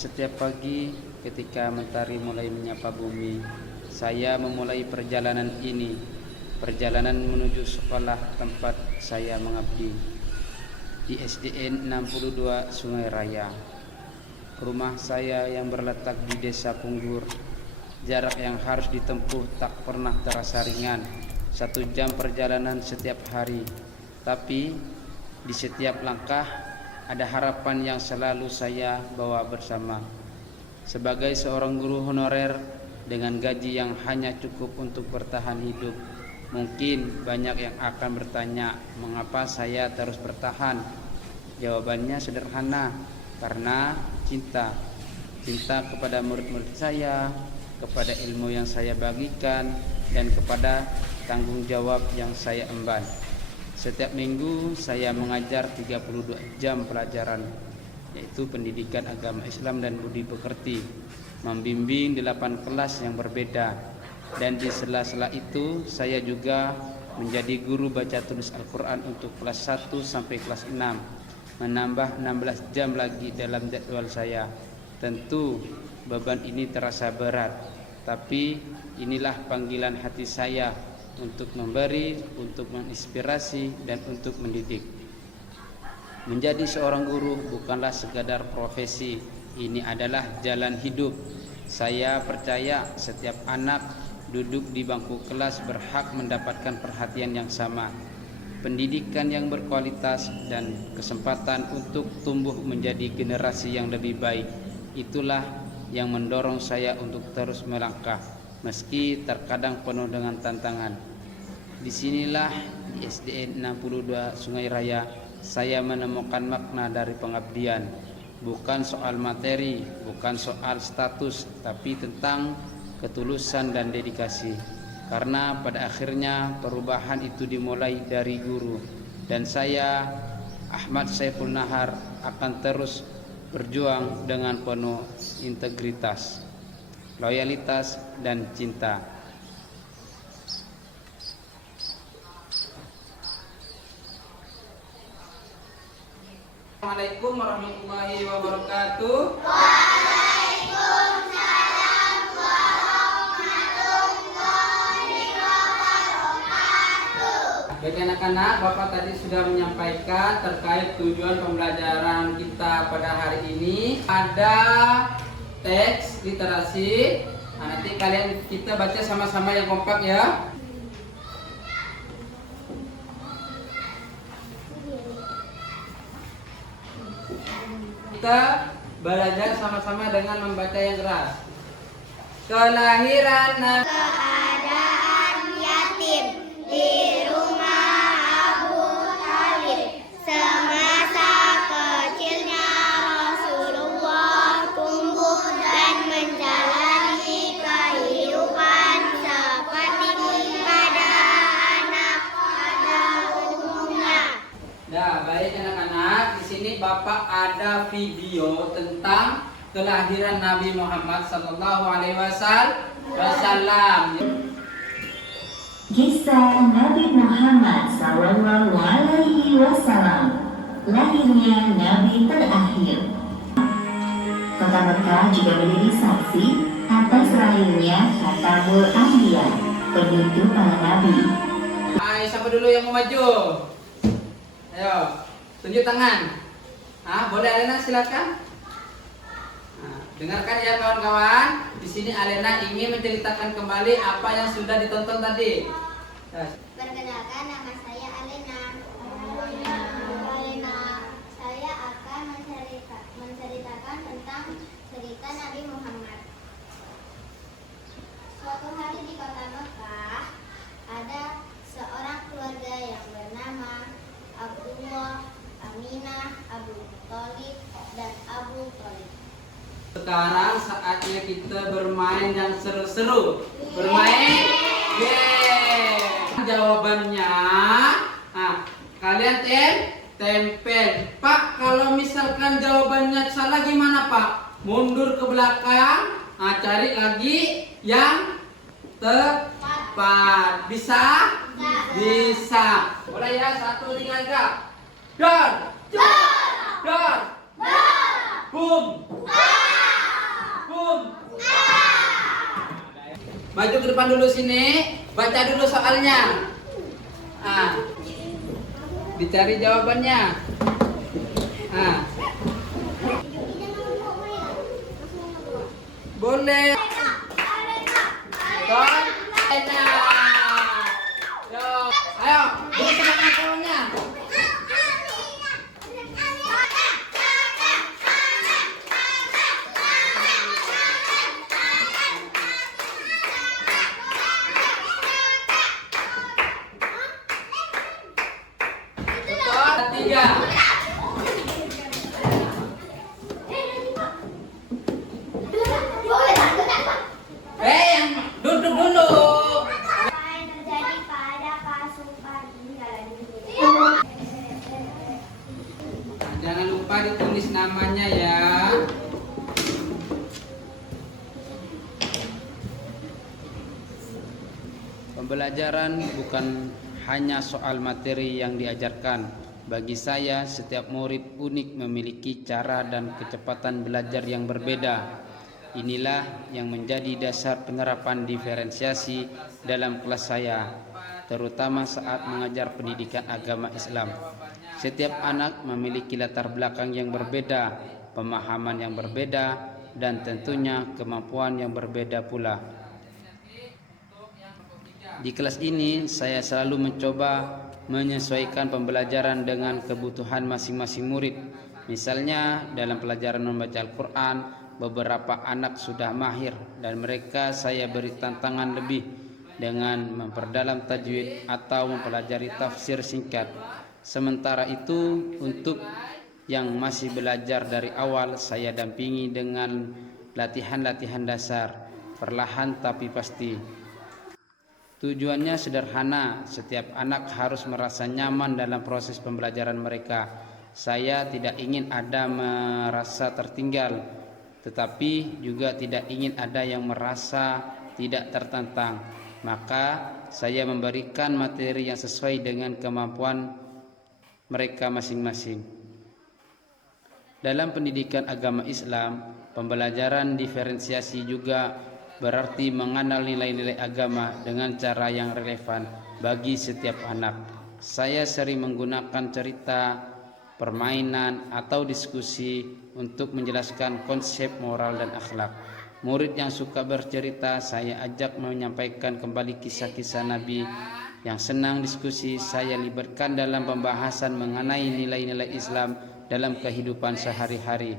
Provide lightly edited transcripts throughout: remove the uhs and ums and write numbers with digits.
Setiap pagi ketika mentari mulai menyapa bumi, saya memulai perjalanan ini, perjalanan menuju sekolah tempat saya mengabdi di SDN 62 Sungai Raya. Rumah saya yang berletak di Desa Punggur, jarak yang harus ditempuh tak pernah terasa ringan, 1 jam perjalanan setiap hari. Tapi di setiap langkah ada harapan yang selalu saya bawa bersama. Sebagai seorang guru honorer dengan gaji yang hanya cukup untuk bertahan hidup, mungkin banyak yang akan bertanya, mengapa saya terus bertahan? Jawabannya sederhana, karena cinta. Cinta kepada murid-murid saya, kepada ilmu yang saya bagikan, dan kepada tanggung jawab yang saya emban. Setiap minggu saya mengajar 32 jam pelajaran, yaitu pendidikan agama Islam dan budi pekerti, membimbing 8 kelas yang berbeda. Dan di sela-sela itu saya juga menjadi guru baca tulis Al-Quran untuk kelas 1 sampai kelas 6, menambah 16 jam lagi dalam jadwal saya. Tentu beban ini terasa berat, tapi inilah panggilan hati saya untuk memberi, untuk menginspirasi, dan untuk mendidik. Menjadi seorang guru bukanlah sekadar profesi, ini adalah jalan hidup. Saya percaya setiap anak duduk di bangku kelas berhak mendapatkan perhatian yang sama, pendidikan yang berkualitas, dan kesempatan untuk tumbuh menjadi generasi yang lebih baik. Itulah yang mendorong saya untuk terus melangkah, meski terkadang penuh dengan tantangan. Disinilah di SDN 62 Sungai Raya saya menemukan makna dari pengabdian. Bukan soal materi, bukan soal status, tapi tentang ketulusan dan dedikasi. Karena pada akhirnya perubahan itu dimulai dari guru. Dan saya, Ahmad Saiful Nahar, akan terus berjuang dengan penuh integritas, loyalitas, dan cinta. Assalamualaikum warahmatullahi wabarakatuh. Waalaikumsalam warahmatullahi wabarakatuh. Baik anak-anak, Bapak tadi sudah menyampaikan terkait tujuan pembelajaran kita pada hari ini. Ada teks literasi. Nah, nanti kita baca sama-sama yang kompak ya. Kita belajar sama-sama dengan membaca yang keras. Kelahiran Keadaan yatim di rumah Abu Thalib semasa kecilnya Rasulullah tumbuh dan menjalani kehidupan seperti pada anak pada umumnya. Nah, baik anak-anak, di sini Bapak ada video tentang kelahiran Nabi Muhammad sallallahu alaihi wasallam. Kisah Nabi Muhammad sallallahu alaihi wasallam, lahirnya Nabi terakhir. Kota Mekah juga menjadi saksi atas lahirnya Khatamul Anbiya, penutup para nabi. Hai, siapa dulu yang mau maju? Ayo, tunjuk tangan. Boleh Alena silakan. Dengarkan ya kawan-kawan. Di sini Alena ingin menceritakan kembali apa yang sudah ditonton tadi. Perkenalkan, nama saya Alena. Saya akan menceritakan tentang cerita Nabi Muhammad. Suatu hari di kota Mekah ada seorang keluarga yang bernama Abdullah, Aminah, Abu Thalib, dan Abu Thalib. Sekarang saatnya kita bermain yang seru-seru. Bermain game. Jawabannya, kalian tempel. Pak, kalau misalkan jawabannya salah gimana Pak? Mundur ke belakang, cari lagi yang tepat. Bisa? Bisa. Boleh ya, 1, 2, 3. Dor, dor, dor, bum. Maju ke depan dulu sini, baca dulu soalnya. Dicari jawabannya. Boleh. Ayo, beri semangat kawannya. Tiga. Yang duduk dulu. Apa yang terjadi pada pasukan Jangan lupa ditulis namanya ya. Pembelajaran bukan hanya soal materi yang diajarkan. Bagi saya, setiap murid unik memiliki cara dan kecepatan belajar yang berbeda. Inilah yang menjadi dasar penerapan diferensiasi dalam kelas saya, terutama saat mengajar pendidikan agama Islam. Setiap anak memiliki latar belakang yang berbeda, pemahaman yang berbeda, dan tentunya kemampuan yang berbeda pula. Di kelas ini, saya selalu mencoba menyesuaikan pembelajaran dengan kebutuhan masing-masing murid. Misalnya, dalam pelajaran membaca Al-Quran, beberapa anak sudah mahir dan mereka saya beri tantangan lebih dengan memperdalam tajwid atau mempelajari tafsir singkat. Sementara itu, untuk yang masih belajar dari awal, saya dampingi dengan latihan-latihan dasar, perlahan tapi pasti. Tujuannya sederhana, setiap anak harus merasa nyaman dalam proses pembelajaran mereka. Saya tidak ingin ada merasa tertinggal, tetapi juga tidak ingin ada yang merasa tidak tertantang. Maka saya memberikan materi yang sesuai dengan kemampuan mereka masing-masing. Dalam pendidikan agama Islam, pembelajaran diferensiasi juga berarti mengenal nilai-nilai agama dengan cara yang relevan bagi setiap anak. Saya sering menggunakan cerita, permainan, atau diskusi untuk menjelaskan konsep moral dan akhlak. Murid yang suka bercerita, saya ajak menyampaikan kembali kisah-kisah Nabi. Yang senang diskusi, saya libatkan dalam pembahasan mengenai nilai-nilai Islam dalam kehidupan sehari-hari.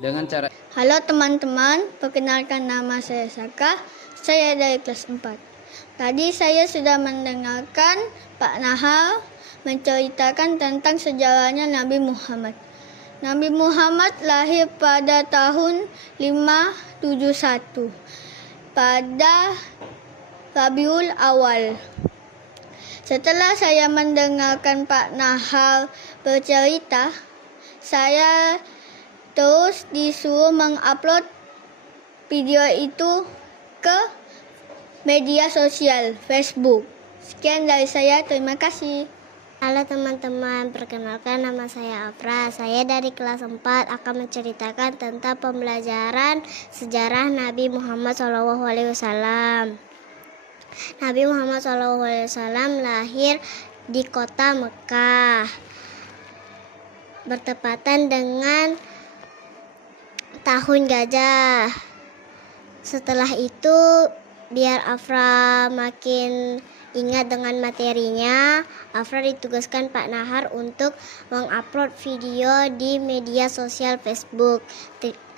Dengan cara Halo teman-teman, perkenalkan nama saya Saka, saya dari kelas 4. Tadi saya sudah mendengarkan Pak Nahar menceritakan tentang sejarahnya Nabi Muhammad. Nabi Muhammad lahir pada tahun 571 pada Rabiul Awal. Setelah saya mendengarkan Pak Nahar bercerita, saya terus disuruh mengupload video itu ke media sosial Facebook. Sekian dari saya, terima kasih. Halo teman-teman, perkenalkan nama saya Afra. Saya dari kelas 4 akan menceritakan tentang pembelajaran sejarah Nabi Muhammad SAW. Nabi Muhammad SAW lahir di kota Mekah, bertepatan dengan tahun gajah. Setelah itu, biar Afra makin ingat dengan materinya, Afra ditugaskan Pak Nahar untuk mengupload video di media sosial Facebook.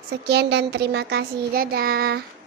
Sekian dan terima kasih. Dadah.